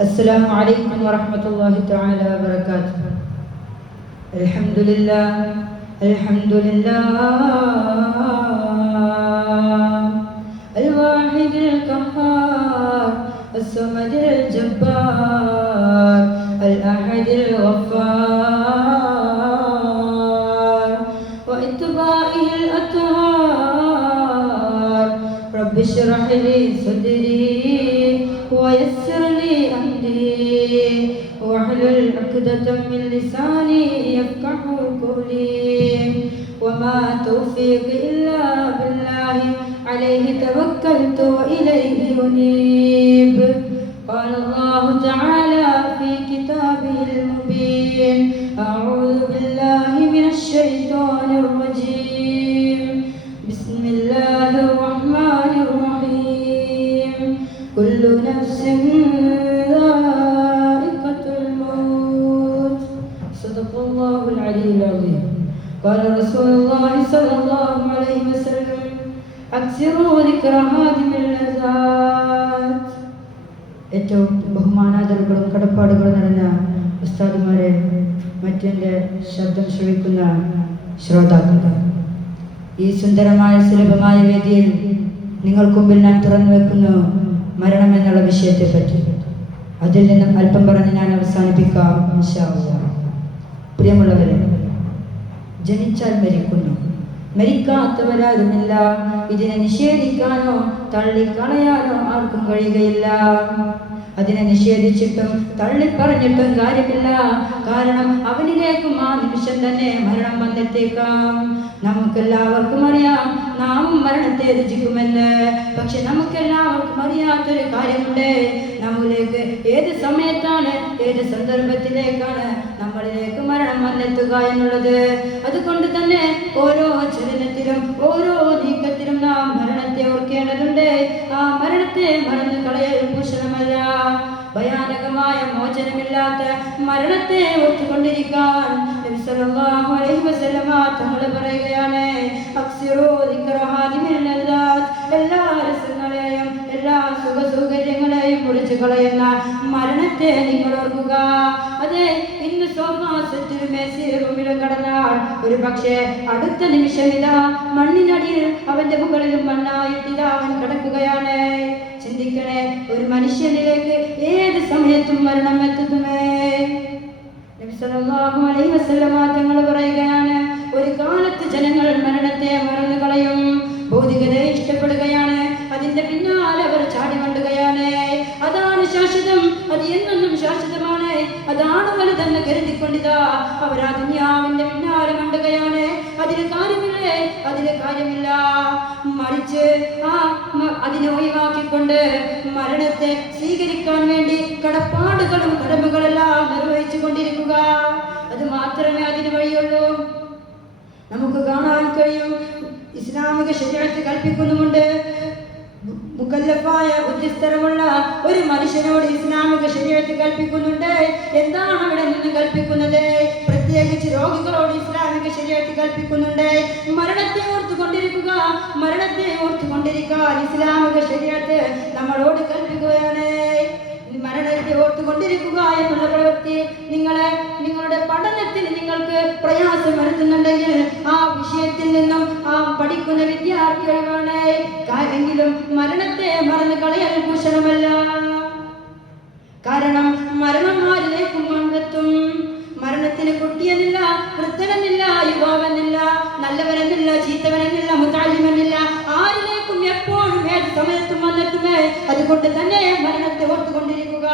السلام عليكم ورحمة الله تعالى وبركاته. الحمد لله الحمد لله. الواحد القهار الصمد الجبار الأحد الغفار. وإتباعه الأطهار. رب اشرح لي صدري ويسر لي واحلل عقدة من لساني يفقه قولي. وما توفيقي إلا بالله عليه توكلت وإليه أنيب. قال الله تعالى في كتابه المبين أعوذ بالله من الشيطان الرجيم. بسم الله الرحمن الرحيم. كل نفس قال رسول الله صلى الله عليه وسلم أكثروا ذكر هادم اللذات ഏറ്റവും ബഹുമാനാദരവുകളും കടപ്പാടുകളും നിറഞ്ഞ ഉസ്താദുമാരെ മറ്റെൻ്റെ ശബ്ദം ശ്രവിക്കുന്ന ശ്രോതാക്കൾ ഈ സുന്ദരമായ സുലഭമായ വേദിയിൽ നിങ്ങൾക്ക് മുമ്പിൽ ഞാൻ തുറന്നു വെക്കുന്നു മരണം എന്നുള്ള വിഷയത്തെ പറ്റി അതിൽ നിന്നും അല്പം പറഞ്ഞ് ഞാൻ അവസാനിപ്പിക്കാം ഇൻഷാ അല്ലാഹ്. പ്രിയമുള്ളവരെ ജനിച്ചാൽ മരിക്കുന്നു. മരിക്കാത്തവരാരുമില്ല. ഇതിനെ നിഷേധിക്കാനോ തള്ളിക്കളയാനോ ആർക്കും കഴിയുകയില്ല. അതിനെ നിഷേധിച്ചിട്ടും തള്ളിപ്പറഞ്ഞിട്ടും കാര്യമില്ല. കാരണം അവനിലേക്കും ആ നിമിഷം തന്നെ മരണം വന്നെത്തേക്കാം. നമുക്കെല്ലാവർക്കും അറിയാം നാം മരണത്തെ രുചിക്കുമെന്ന്. പക്ഷെ നമുക്കെല്ലാവർക്കും അറിയാത്തൊരു കാര്യമുണ്ട്. നമ്മിലേക്ക് ഏത് സമയത്താണ് ഏത് സന്ദർഭത്തിലേക്കാണ് നമ്മളിലേക്ക് മരണം വന്നെത്തുക എന്നുള്ളത്. അതുകൊണ്ട് തന്നെ ഓരോ ചലനത്തിലും ഓരോ നീക്കത്തിലും നാം മരണത്തെ ഓർക്കേണ്ടതുണ്ട്. ആ മരണത്തെ മറന്നു കളയൽ ഭൂഷണമല്ല. ഭയാനകമായ മോചനമില്ലാത്ത മരണത്തെ ഓർത്തുകൊണ്ടിരിക്കാൻ തങ്ങൾ പറയുകയാണ്. എല്ലാ രസങ്ങളെയും എല്ലാ സുഖ സൗകര്യങ്ങളെയും പൊളിച്ചു കളയുന്ന മരണത്തെ നിങ്ങൾ ഓർക്കുക അതെ ഇന്ന് സോമാസത്തിലും റൂമിലും കടന്നാൽ ഒരു പക്ഷേ അടുത്ത നിമിഷം ഇതാ മണ്ണിനടിയിൽ അവന്റെ മുകളിലും മണ്ണായിട്ടിതാ അവൻ കിടക്കുകയാണ് ചിന്തിക്കണേ ഒരു മനുഷ്യനിലേക്ക് ഏത് സമയത്തും മരണം വസല്ലമ തങ്ങൾ പറയുകയാണ് ഒരു കാലത്ത് ജനങ്ങൾ മരണത്തെ മറന്നു കളയും ഭൗതികതയെ ഇഷ്ടപ്പെടുകയാണ് അതിന്റെ പിന്നാലെ അവർ ചാടി വണ്ടുകയാണ് അതാണ് ശാശ്വതം അത് എന്നെന്നും ശാശ്വതമാണ് അതാണ് വലുതെന്ന് കരുതിക്കൊണ്ടിതാ. അവർ ആ പിന്നാലെ കണ്ടുകയാണ് അതിന് കാര്യമില്ലേ? അതിന് കാര്യമില്ല. മറിച്ച് ആ അതിനെ ഒഴിവാക്കിക്കൊണ്ട് മരണത്തെ സ്വീകരിക്കാൻ വേണ്ടി കടപ്പാടുകളും കടമകളെല്ലാം നിർവഹിച്ചു കൊണ്ടിരിക്കുക അത് മാത്രമേ അതിന് വഴിയുള്ളൂ. നമുക്ക് കാണാൻ കഴിയും. ഇസ്ലാമിക ശരീരത്തിൽ കൽപ്പിക്കുന്നുമുണ്ട്. മുക്കല്ലഫായ ബുദ്ധിസ്ഥരമുള്ള ഒരു മനുഷ്യനോട് ഇസ്ലാമിക ശരീരത്തിൽ കൽപ്പിക്കുന്നുണ്ട്. എന്താണ് അവിടെ നിന്ന് കൽപ്പിക്കുന്നത്? പ്രത്യേകിച്ച് രോഗികളോട് ഇസ്ലാമിക ശരിയായിട്ട് കൽപ്പിക്കുന്നുണ്ട്. മരണത്തെ ഓർത്തുകൊണ്ടിരിക്കുക മരണത്തെ ഓർത്തുകൊണ്ടിരിക്കാൻ ഇസ്ലാമിക ശരിയായിട്ട് നമ്മളോട് കൽപ്പിക്കുകയാണ്. മരണത്തെ ഓർത്തുകൊണ്ടിരിക്കുക എന്നുള്ള പ്രവൃത്തി നിങ്ങളെ നിങ്ങളുടെ പഠനത്തിൽ നിങ്ങൾക്ക് പ്രയാസം വരുത്തുന്നുണ്ടെങ്കിൽ ആ വിഷയത്തിൽ നിന്നും ആ പഠിക്കുന്ന വിദ്യാർത്ഥി ഒഴിവാണ്. എങ്കിലും മരണത്തെ മറന്നു കളയാൻ കുശലമല്ല. കാരണം മരണം ആരിലേക്കും മരണത്തിന് കുട്ടിയെന്നില്ല വൃദ്ധനെന്നില്ല യുവാവെന്നില്ല നല്ലവനെന്നില്ല ചീത്തവനെന്നില്ല മുതാലിമെന്നില്ല ആരിലേക്കും എപ്പോഴും ഏത് സമയത്തും വന്നെത്തുമേ? അതുകൊണ്ട് തന്നെ മരണത്തെ ഓർത്തുകൊണ്ടിരിക്കുക.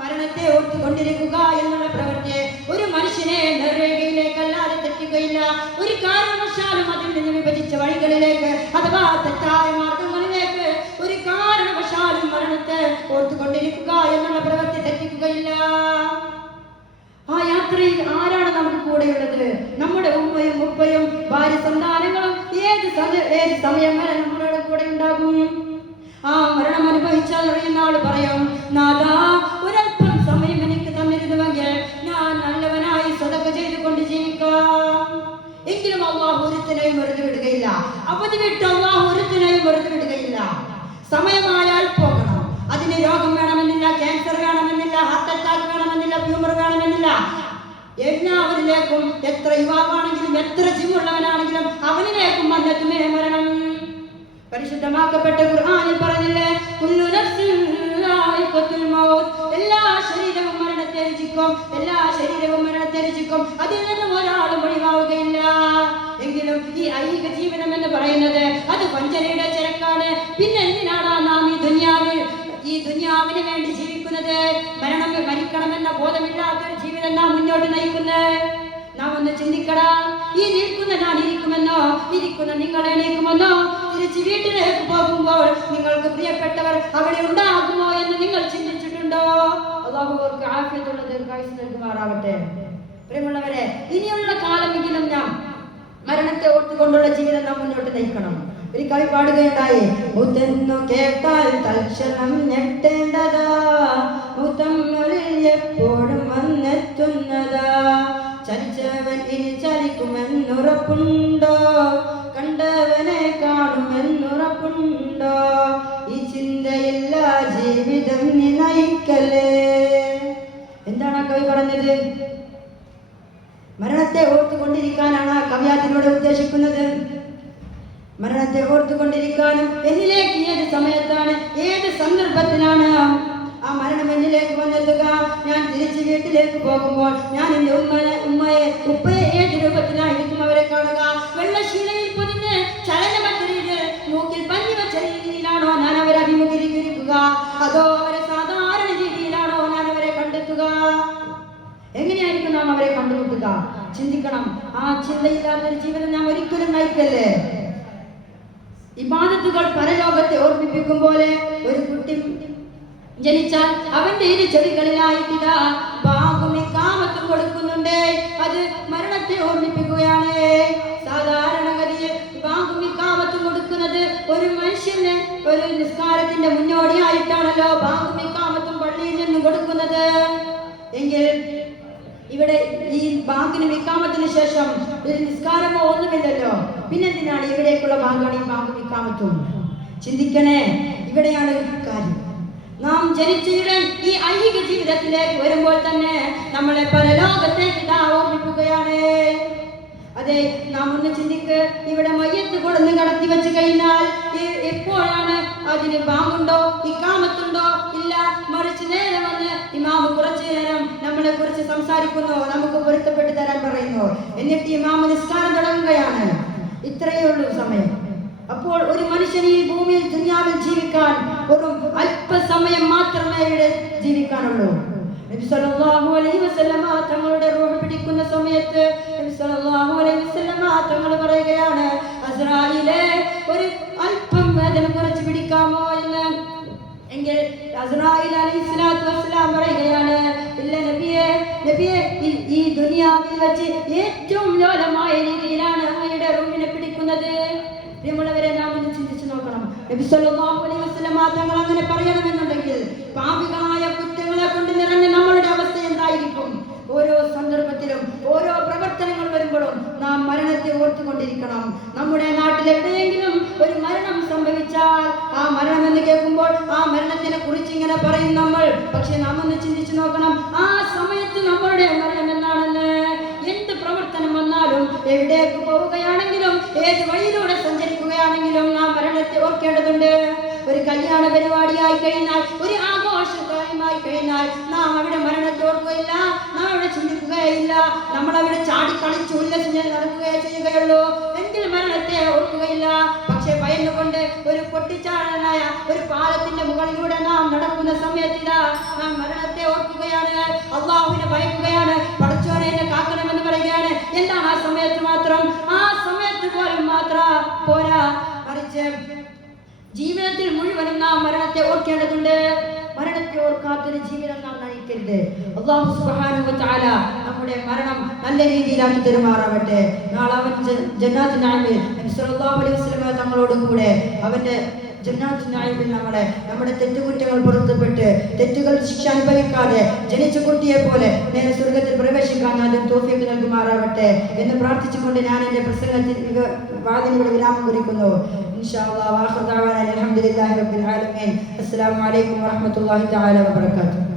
മരണത്തെ ഓർത്തുകൊണ്ടിരിക്കുക എന്നുള്ള പ്രവൃത്തിയെ ഒരു മനുഷ്യനെ നിർവേഗയിലേക്കല്ലാതെ തെറ്റുകയില്ല. ഒരു കാരണവശാലും അതിൽ നിന്ന് വിഭജിച്ച വഴികളിലേക്ക് അഥവാ തെറ്റായ മാർഗങ്ങളിലേക്ക് ഒരു കാരണവശാലും മരണത്തെ ഓർത്തുകൊണ്ടിരിക്കുക എന്നുള്ള പ്രവൃത്തി തെറ്റിക്കുകയില്ല. ആ യാത്രയിൽ ആരാണ് നമുക്ക് കൂടെയുള്ളത്? നമ്മുടെ ഉമ്മയും ഉപ്പയും ഭാര്യ സന്താനങ്ങളും ഏത് ഏത് സമയം വരെ നമ്മുടെ കൂടെ ഉണ്ടാകും? ആ മരണം അനുഭവിച്ചാൽ അറിയുന്ന ആൾ പറയും നാദാ ഒരല്പം സമയം എനിക്ക് തന്നിരുന്നുവെങ്കിൽ ഞാൻ നല്ലവനായി സ്വതക്ക ചെയ്തുകൊണ്ട് ജീവിക്കാം. എങ്കിലും അള്ളാഹു ഒരുത്തിനെയും വെറുതെ വിടുകയില്ല. അവധി വിട്ട് അള്ളാഹു ഒരുത്തിനെയും വെറുതെ വിടുകയില്ല. സമയമായാൽ പോകണം. അതിന് രോഗം വേണമെന്നില്ല ക്യാൻസർ വേണമെന്നില്ല ഫാസ്ട്രാക്ക് വേണമെന്നില്ല ട്യൂമർ വേണമെന്നില്ല. എല്ലാവരിലേക്കും എത്ര യുവാവാണെങ്കിലും എത്ര ജീവുള്ളവനാണെങ്കിലും അവനിലേക്കും വന്നെത്തുമേ മരണം. പരിശുദ്ധമാക്കപ്പെട്ട ഖുർആനിൽ പറഞ്ഞില്ലേ എല്ലാ ശരീരവും മരണത്തെ രചിക്കും എല്ലാ ശരീരവും മരണത്തെ രചിക്കും. അതിൽ നിന്നും ഒരാളും ഒഴിവാവുകയില്ല. എങ്കിലും ഈ ഐഹിക ജീവനം എന്ന് പറയുന്നത് അത് വഞ്ചനയുടെ ചരക്കാണ്. പിന്നെ എന്തിനാണ് ജീവിക്കുന്നത് മരണം മരിക്കണമെന്ന ബോധമില്ലാത്തൊരു ജീവിതം നാം മുന്നോട്ട് നയിക്കുന്നത് നാം ഒന്ന് ചിന്തിക്കണം ഈ നിൽക്കുന്ന ഞാൻ ഇരിക്കുമെന്നോ ഇരിക്കുന്ന നിങ്ങൾ എണീക്കുമെന്നോ തിരിച്ച് വീട്ടിലേക്ക് പോകുമ്പോൾ നിങ്ങൾക്ക് പ്രിയപ്പെട്ടവർ അവിടെ ഉണ്ടാകുമോ എന്ന് നിങ്ങൾ ചിന്തിച്ചിട്ടുണ്ടോ? അള്ളാഹു അവർക്ക് ആഫിയത്തുള്ള ദീർഘായുസ് നൽകുമാറാവട്ടെ. പ്രിയമുള്ളവരെ ഇനിയുള്ള കാലമെങ്കിലും ഞാൻ മരണത്തെ ഓർത്തുകൊണ്ടുള്ള ജീവിതം നാം മുന്നോട്ട് നയിക്കണം. ഒരു കവി പാടുകയുണ്ടായി. മുത്തെന്നു കേട്ടാൽ തൽക്ഷണം ഞെട്ടേണ്ടതാ. മുത്തമ്മുള്ളിൽ എപ്പോഴും വന്നെത്തുന്നതാ. ചലിച്ചവൻ ഇനി ചലിക്കുമെന്നുറപ്പുണ്ടോ? കണ്ടവനെ കാണുമെന്നുറപ്പുണ്ടോ? ഈ ചിന്തയില്ല ജീവിതം നിനയിക്കല്ലേ നയിക്കലേ എന്താണ് ആ കവി പറഞ്ഞത്? മരണത്തെ ഓർത്തുകൊണ്ടിരിക്കാനാണ് ആ കവയാത്തിലൂടെ ഉദ്ദേശിക്കുന്നത്. മരണത്തെ ഓർത്തുകൊണ്ടിരിക്കാനും എന്നിലേക്ക് ഏത് സമയത്താണ് ഏത് സന്ദർഭത്തിലാണ് ആ മരണം എന്നിലേക്ക് വന്നെത്തുക? ഞാൻ തിരിച്ച് വീട്ടിലേക്ക് പോകുമ്പോൾ ഞാൻ എന്റെ ഉമ്മയെ ഉമ്മയെ ഉപ്പയെ ഏത് രൂപത്തിലായിരിക്കും അവരെ കാണുക? വെള്ളശീലയിൽ പൊതിഞ്ഞ് ചലനമറ്റ രീതിയിൽ മൂക്കിൽ പഞ്ഞി വെച്ച രീതിയിലാണോ ഞാൻ അവരെ അഭിമുഖീകരിക്കുക? അതോ അവരെ സാധാരണ രീതിയിലാണോ ഞാൻ അവരെ കണ്ടെത്തുക? എങ്ങനെയായിരിക്കും നാം അവരെ കണ്ടുമുട്ടുക? ചിന്തിക്കണം. ആ ചിന്തയില്ലാത്തൊരു ജീവിതം നാം ഒരിക്കലും നയിക്കല്ലേ? ഇബാദത്തുകൾ പരലോകത്തെ ഓർമ്മിപ്പിക്കും പോലെ ഒരു കുട്ടി ജനിച്ചാൽ അവന്റെ ഇരു ചെടികളിലായിട്ടിതാ ബാഹുമി കാമത്തും കൊടുക്കുന്നുണ്ട്. അത് മരണത്തെ ഓർമ്മിപ്പിക്കുകയാണ്. സാധാരണഗതിയിൽ ബാഹുമി കാമത്തും കൊടുക്കുന്നത് ഒരു മനുഷ്യന് ഒരു നിസ്കാരത്തിന്റെ മുന്നോടിയായിട്ടാണല്ലോ ബാഹുമി കാമത്തും പള്ളിയിൽ നിന്ന് കൊടുക്കുന്നത്. എങ്കിൽ ഇവിടെ ഈ ബാങ്കിന് വിക്കാമത്തിന് ശേഷം ഒരു നിസ്കാരമോ ഒന്നുമില്ലല്ലോ പിന്നെന്തിനാണ് ഇവിടേക്കുള്ള ഭാഗമാണ് ഈ ചിന്തിക്കണേ ഇവിടെയാണ് കാര്യം. നാം ജനിച്ചയുടൻ ഈ ഐഹിക ജീവിതത്തിലേക്ക് വരുമ്പോൾ തന്നെ നമ്മളെ പല ലോകത്തേക്ക് ഓർമ്മിക്കുകയാണ്. അതെ നാം ഒന്ന് ചിന്തിക്ക് ഇവിടെ മയ്യത്ത് കൊടുന്ന് കടത്തി വെച്ച് കഴിഞ്ഞാൽ എപ്പോഴാണ് അതിന് പാമ്പുണ്ടോ ഇക്കാമത്തുണ്ടോ ഇല്ല മറിച്ച് നേരെ വന്ന് ഇമാമ് കുറച്ചു നേരം നമ്മളെ കുറിച്ച് സംസാരിക്കുന്നു നമുക്ക് പൊരുത്തപ്പെട്ട് തരാൻ പറയുന്നു. എന്നിട്ട് ഇമാമ് നിസ്കാരം തുടങ്ങുകയാണ്. ഇത്രയേ ഉള്ളൂ സമയം. അപ്പോൾ ഒരു മനുഷ്യന് ഈ ഭൂമിയിൽ ദുനിയാവിൽ ജീവിക്കാൻ ഒരു അല്പസമയം മാത്രമേ ഇവിടെ ജീവിക്കാനുള്ളൂ. നബി സല്ലല്ലാഹു അലൈഹി വസല്ലമ തങ്ങളുടെ റൂഹ് പിടിക്കുന്ന സമയത്ത് നബി സല്ലല്ലാഹു അലൈഹി വസല്ലമ തങ്ങൾ പറയുകയാണ് അസ്രായിലെ ഒരു അല്പം വേദന കുറച്ച് പിടിക്കാമോ എന്ന് എങ്കിൽ അസ്രായിൽ അലൈഹി സ്വലാത്തു പറയുകയാണ് ഇല്ല നബിയെ നബിയെ ഈ- ദുനിയാവിൽ വെച്ച് ഏറ്റവും ലോലമായ രീതിയിലാണ് അങ്ങയുടെ റൂഹിനെ പിടിക്കുന്നത്. പ്രിയമുള്ളവരെ നാം ചിന്തിച്ചു നോക്കണം. നബി സല്ലല്ലാഹു അലൈഹി വസല്ലമ തങ്ങൾ അങ്ങനെ പറയണമെന്നുണ്ടെങ്കിൽ പാപികളായ കുറ്റങ്ങളെ കൊണ്ട് നിറഞ്ഞ നമ്മളുടെ അവസ്ഥ എന്തായിരിക്കും? ഓരോ സന്ദർഭത്തിലും ഓരോ പ്രവർത്തനങ്ങൾ വരുമ്പോഴും നാം മരണത്തെ ഓർത്തുകൊണ്ടിരിക്കണം. നമ്മുടെ നാട്ടിൽ എവിടെയെങ്കിലും ഒരു മരണം സംഭവിച്ചാൽ ആ മരണം എന്ന് കേൾക്കുമ്പോൾ ആ മരണത്തിനെ കുറിച്ച് ഇങ്ങനെ പറയും നമ്മൾ. പക്ഷെ നാം ഒന്ന് ചിന്തിച്ചു നോക്കണം. ആ സമയത്ത് നമ്മളുടെ മരണം എന്നാണെന്ന്? എന്ത് പ്രവർത്തനം വന്നാലും എവിടേക്ക് പോവുകയാണെങ്കിലും ഏത് വഴിയിലൂടെ സഞ്ചരിക്കുകയാണെങ്കിലും ആ മരണത്തെ ഓർക്കേണ്ടതുണ്ട്. ഒരു കല്യാണ പരിപാടിയായി കഴിഞ്ഞാൽ ഒരു കാര്യമായി കഴിഞ്ഞാൽ നാം അവിടെ മരണത്തെ ഓർക്കുകയില്ല നാം അവിടെ ചിന്തിക്കുകയില്ല. നമ്മൾ അവിടെ ചാടി കളിച്ച് ഉല്ലസിഞ്ഞ് നടക്കുകയേ ചെയ്യുകയുള്ളൂ. എങ്കിൽ മരണത്തെ ഓർക്കുകയില്ല. പക്ഷെ ഭയന്നുകൊണ്ട് ഒരു പൊട്ടിച്ചാടനായ ഒരു പാലത്തിന്റെ മുകളിലൂടെ നാം നടക്കുന്ന സമയത്തില്ല നാം മരണത്തെ ഓർക്കുകയാണ്. അള്ളാഹുവിനെ ഭയക്കുകയാണ്. പഠിച്ചോനെ എന്നെ കാക്കണമെന്ന് പറയുകയാണ്. എന്താണ് ആ സമയത്ത് മാത്രം ആ സമയത്ത് പോലും മാത്രം പോരാ. മറിച്ച് ജീവിതത്തിൽ മുഴുവനും നാം മരണത്തെ ഓർക്കേണ്ടതുണ്ട്. മരണത്തെ ഓർക്കാത്തൊരു ജീവിതം നാം നയിക്കരുത്. അള്ളാഹു സുബാനുവല നമ്മുടെ മരണം നല്ല രീതിയിലാക്കി തെരുമാറാവട്ടെ. നാളെ അവൻ ജന്നാത്തിനായി അലൈഹി വസ്ലമ തങ്ങളോട് കൂടെ അവന്റെ ജന്നാത്തിനായി നമ്മളെ നമ്മുടെ തെറ്റുകുറ്റങ്ങൾ പുറത്തുപെട്ട് തെറ്റുകൾ ശിക്ഷ അനുഭവിക്കാതെ ജനിച്ച കുട്ടിയെ പോലെ നേരെ സ്വർഗത്തിൽ പ്രവേശിക്കാൻ ആദ്യം തോഫിയൊക്കെ നൽകുമാറാവട്ടെ എന്ന് പ്രാർത്ഥിച്ചുകൊണ്ട് ഞാൻ എന്റെ പ്രസംഗത്തിൽ വാദനയുടെ വിരാമം കുറിക്കുന്നു. ഇൻഷാ അള്ളാഹ് لله رب العالمين. السلام عليكم ورحمة الله تعالى وبركاته.